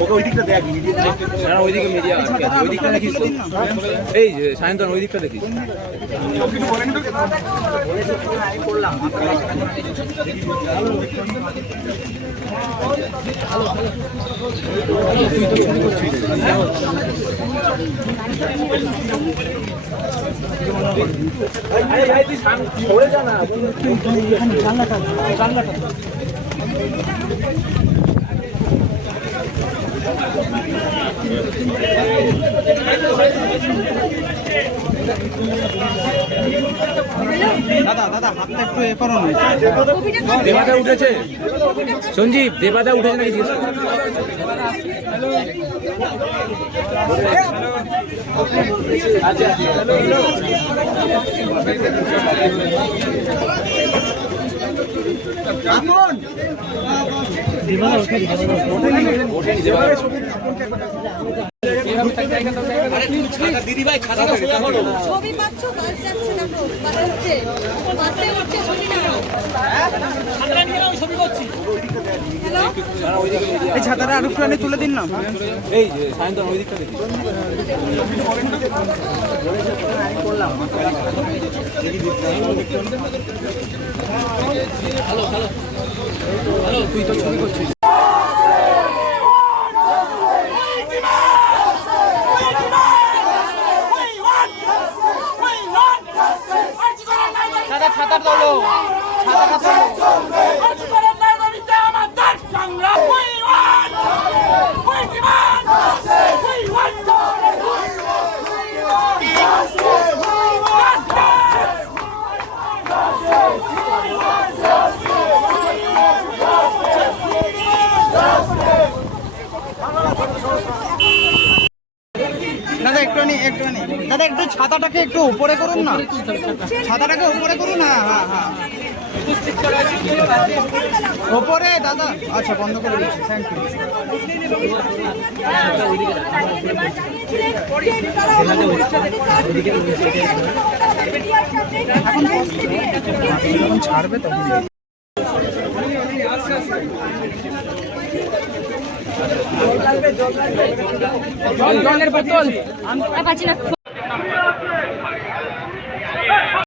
ওকে ওই দিকটা দেখ না ওইদিকে মিডিয়া আটকে আছে। ওই দিকটা দেখিস তো। এই সায়ন্তন ওই দিকটা দেখিস। দাদা দাদা হাতটা একটু এ দেবাদা উঠেছে। সঞ্জীব দেবাদা উঠেছে নাকি? জিজ্ঞেস কর। ছবি দেখো এই ছাতাটা আরও আগে তুলে দিন না। এই সায়ন্তন, ওই দিকটা দেখিস তুই তো ছবি করছিস। দাদা ছাতা তোলো। ছাতাটা তোলো দাদা, একটু ছাতাটাকে একটু উপরে করুন না। ছাতাটাকে উপরে করুন হ্যাঁ হ্যাঁ হ্যাঁ। ওপরে, দাদা। আচ্ছা বন্ধ করে দিচ্ছি থ্যাংক ইউ যখন ছাড়বে তখন পাচ্ছি না।